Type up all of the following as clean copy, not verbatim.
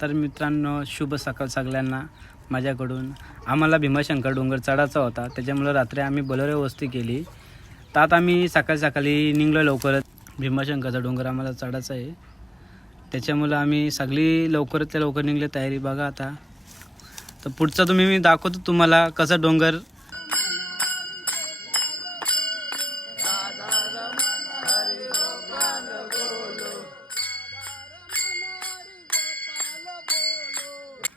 तर मित्रांनो, शुभ सकाळ सगळ्यांना माझ्याकडून. आम्हाला भीमाशंकर डोंगर चढायचा होता, त्याच्यामुळे रात्री आम्ही बोलेरो वस्ती केली. तर आता आम्ही सकाळी निघलो लवकरच. भीमाशंकरचा डोंगर आम्हाला चढायचा आहे, त्याच्यामुळे आम्ही सगळी लवकरात लवकर निघले. तयारी बघा आता. तर पुढचा मी दाखवतो तुम्हाला कसा डोंगर.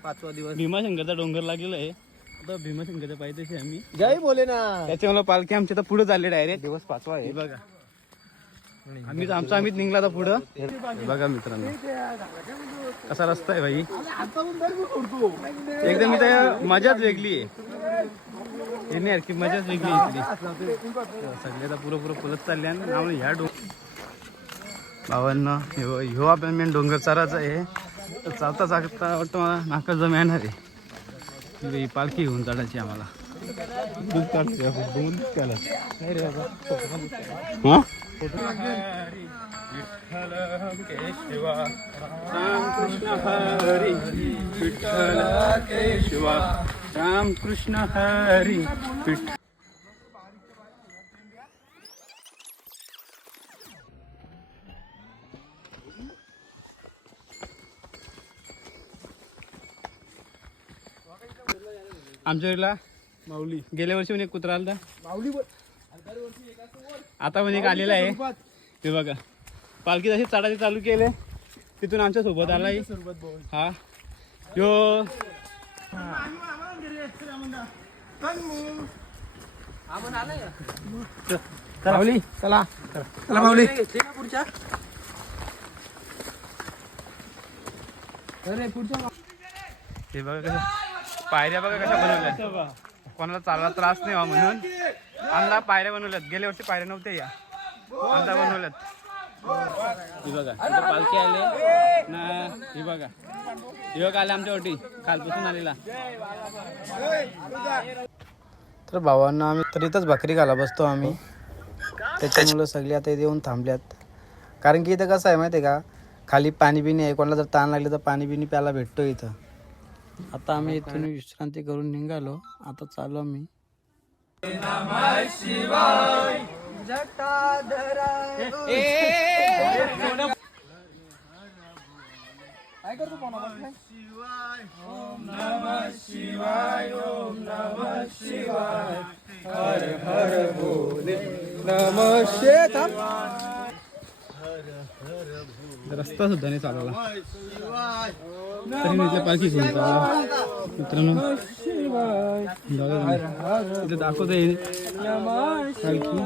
पाचवा दिवस भीमाशंकरचा डोंगर लागलेला आहे. आता भीमाशंकरच्या पायथ्याशी आम्ही जय बोले ना. त्याच्यामुळे पालखी आमच्या तर पुढे चालले डायरेक्ट. दिवस पाचवा आहे. हे बघा, आम्हीच निघला तर पुढं. बघा मित्रांनो कसा रस्ता आहे भाई, एकदम इथं मजाच वेगळी आहे. येण्यासारखी मजाच वेगळी आहे इथली. सगळे आता पुरं पलत चालले आणि ह्या भावांना ह्यो आपण मेन डोंगर चढायचा आहे. तर चालता वाटतं मला नाका जम येणार आहे. ही पालखी घेऊन चढायची आम्हाला. विठ्ठल केशवा रामकृष्ण हरी, विठ्ठल केशवा रामकृष्ण हरी, विठ्ठल. आमच्या माऊली गेल्या वर्षी पण एक कुत्रा आला माऊली, आता पण एक आलेला आहे. ते बघा, पालखी जशी चढायची चालू केले तिथून आमच्या सोबत आलाय. हा यो माऊली, चला चला माऊली. हे बघा कसं पायऱ्या बघा कशा बनवल्या. कोणाला चालला त्रास नाही व्हा म्हणून आम्हाला पायऱ्या बनवल्यात. गेल्या वर्षी पायऱ्या नव्हत्या, या आमदा बनवल्यात. ही बघा पालखी आले ना. ही बघा योग आले आमच्यावरती कालपासून आलेला. तर भावांना आम्ही तर इथंच भाकरी घाला बसतो आम्ही. त्याच्यामुळं सगळे आता इथे येऊन थांबल्यात. कारण की इथं कसं आहे माहिती आहे का, खाली पाणी बिणी आहे. कोणाला जर ताण लागले तर पाणी बिणी प्यायला भेटतो इथं. आता आम्ही इथून विश्रांती करून निघालो. आता चालू आम्ही. रस्ता सुद्धा नाही चालवला तरी मी इथल्या पालखी घेऊन चालला. मित्रांनो इथे दाखवता येईल पालखी.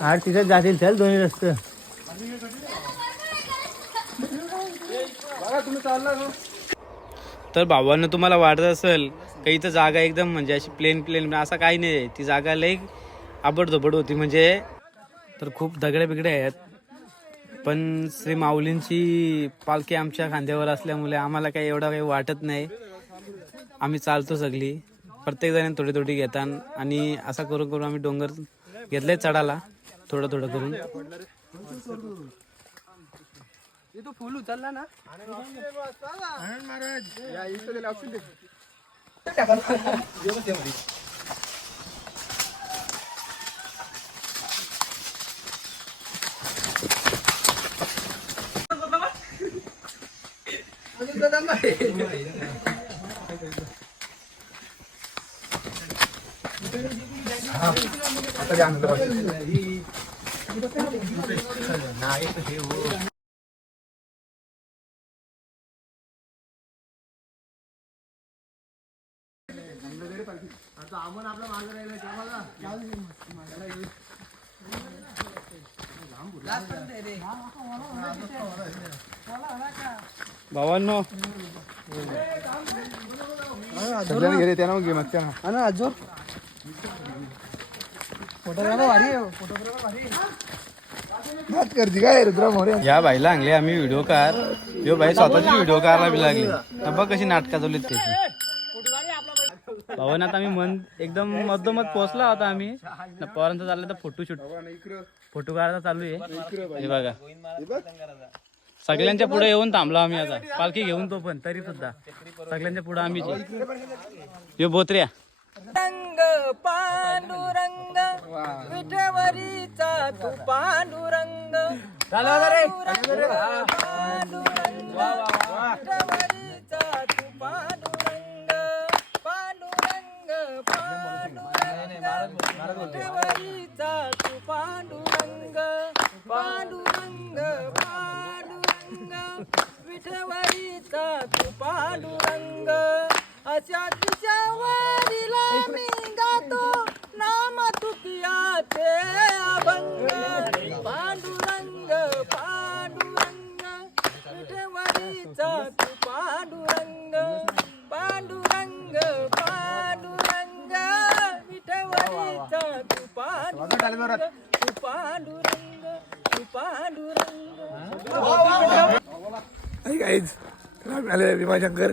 आठ तिथे जातील चल दोन्ही रस्ते. तर भावांना तुम्हाला वाटत असेल का इथं जागा एकदम म्हणजे अशी प्लेन असं काही नाही. ती जागा लई आबडधोबड होती म्हणजे. तर खूप दगडे बिगडे आहेत, पण श्री माऊलींची पालखी आमच्या खांद्यावर असल्यामुळे आम्हाला काही एवढं काही वाटत नाही. आम्ही चालतो सगळी, प्रत्येक जण थोडी घेतात आणि असं करून आम्ही डोंगर घेतलाय चढायला थोडं करून. तू फुल उचलला ना. भावांनो गेले त्यानं घे मागच्या ना अजून फोटोग्राफर भारी आहे. बात करती काय रुद्रा मोरे. या बाईला आणले आम्ही व्हिडिओ कार. यो बाई स्वतःची व्हिडिओ कारला बी लागली. बघ कशी नाटका चालू त्याची. भवनात आम्ही एकदम मधोमध पोहोचला होता आम्ही पोरांचं चाललं तर फोटो काढायला चालू आहे. हे बघा सगळ्यांच्या पुढे येऊन थांबलो आम्ही आता पालखी घेऊन तो पण तरी सुद्धा सगळ्यांच्या पुढे आम्ही यो बोत्र्या रंग पांडुरंग विठवरीचा तू पांडुरंग विठवरीचा तू पांडुरंग पांडुरंग पांडुरंग विठवरीचा तू पांडुरंग पांडुरंग पांडुरंग विठवरीचा तू पांडुरंग अशा तुझ्या वारीला मी गातो नाम तुकियाचे अभंग पांडुरंग पांडुरंग विठवरीचा तू पांडुरंग पांडुरंग पांडुरंग विठवरीचा तू पांडुरंग तू पांडुरंग तू पांडुरंग गाईज आले भीमाशंकर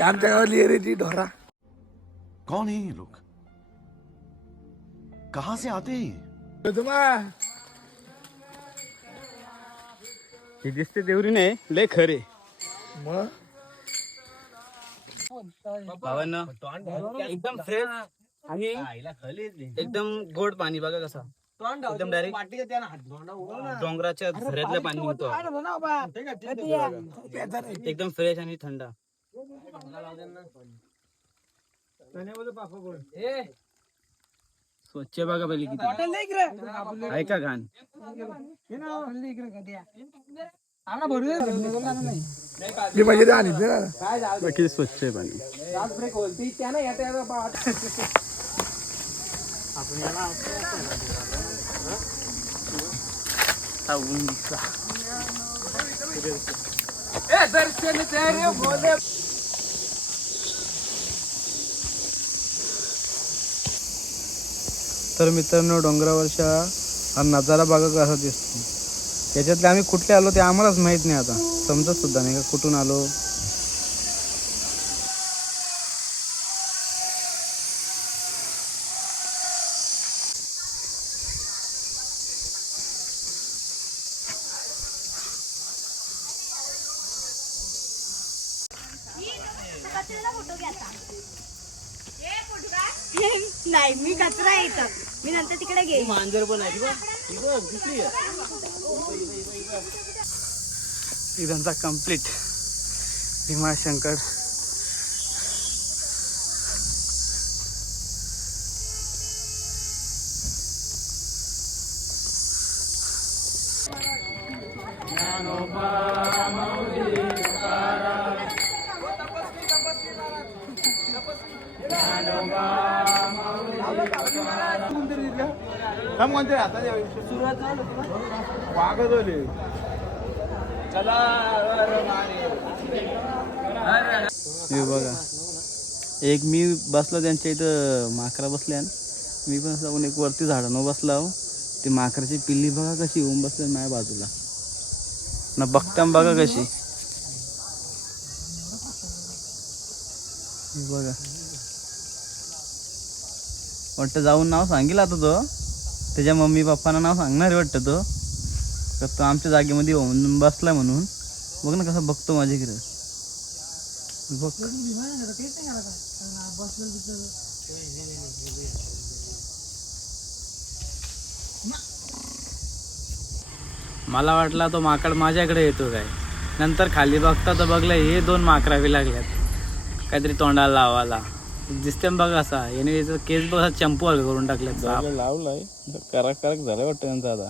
आमच्या गावातली एरेची ढोरा. कौन है ये लोग? कहां से आते हैं ये? ही दिसते तेवढी नाही लय खरे मग भावांना एकदम फ्रेश आणि एकदम गोड पाणी बघा कसं एकदम डायरेक्ट डोंगराच्या झऱ्यातलं पाणी निघतो एकदम फ्रेश आणि थंड. स्वच्छ बघा पहिले किती ऐका घाण मी म्हणजे आणीत ना किती स्वच्छ आहे पाणी. तर मित्रांनो डोंगरावरच्या हा नजारा बघा कसा दिसतो. त्याच्यातले आम्ही कुठले आलो ते आम्हालाच माहित नाही आता समजत सुद्धा नाही का कुठून आलो. नाही मी कचरा येतं मी नंतर तिकडे गेली. मांजर पण आहे त्यांचा कम्प्लीट भीमाशंकर. हे बघा एक मी बसलो त्यांच्या इथं माकरा बसल्या मी पण जाऊन एक वरती झाडानं बसला हो. ती माकराची पिल्ली बघा कशी येऊन बसले माझ्या बाजूला ना बघता बघा कशी. बघा वाटतं जाऊन नाव सांगेल आता तो त्याच्या मम्मी पप्पांना नाव सांगणार वाटतं तो का तो आमच्या जागेमध्ये येऊन बसलाय म्हणून. बघ ना कसं बघतो माझ्याकडे बघ. मला वाटला तो माकड माझ्याकडे येतो काय नंतर खाली बघता तर बघलं हे दोन माकरावी लागल्यात काहीतरी तोंडाला लावायला दिसते बघा असा याने केस बघा चंपू हलका करून टाकल्यात लावलाय करक झालं वाटतं त्यांचा आता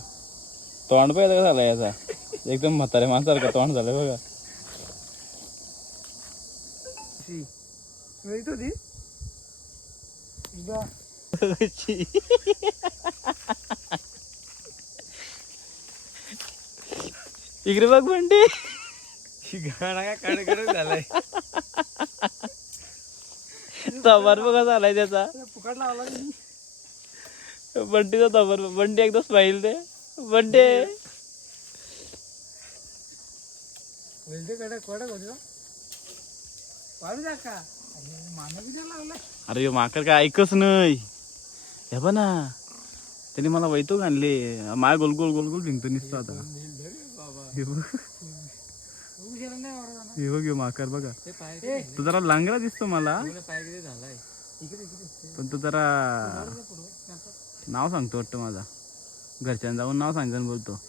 तोंड पाहिजे झाला याचा एकदम म्हातारे माणसारखं तोंड झालं बघा. इकडे बघ बंटी झालाय तबार बघा झालाय त्याचा बंटीचा तबार. बंटी एकदा स्माईल दे बंटे. अरे ह्यो माकड काय ऐकच नाही. हे बघ ना, त्याने मला वैतोग आणले. माय गोल गोल गोल गोल भिंगतो निसतो आता. हे बघ ह्यो माकड बघा. तो जरा लांगडा दिसतो मला, पण तो जरा नाव सांगतो वाटतं माझा. घरच्यांना जाऊन नाव सांगून बोलतो.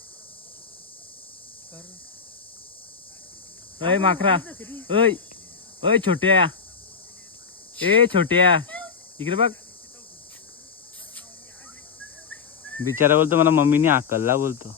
अय माकरा, अय अय छोट्या, ए छोट्या इकडे बघ. बिचारा बोलतो मला मम्मीने हाकलला बोलतो.